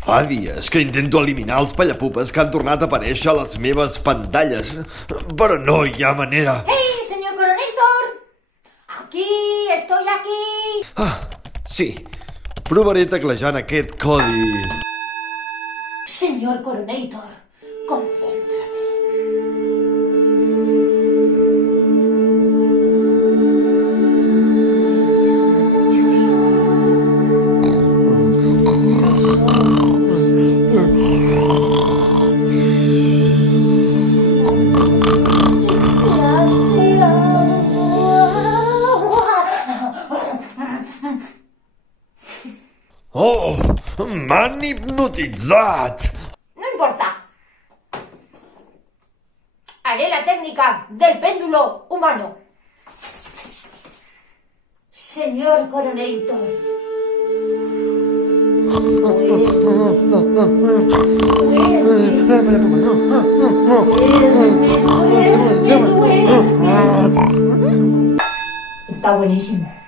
Fa dies que intento eliminar els pallapupes que han tornat a aparèixer a les meves pantalles, però no hi ha manera. ¡Hey, señor Coronator! ¡Aquí! ¡Estoy aquí! Ah, sí. Provaré teclejant aquest codi. Señor Coronator, concéntrate. Oh, m'han hipnotitzat! No importa. Haré la técnica del péndulo humano. Señor Coronator. Está buenísimo.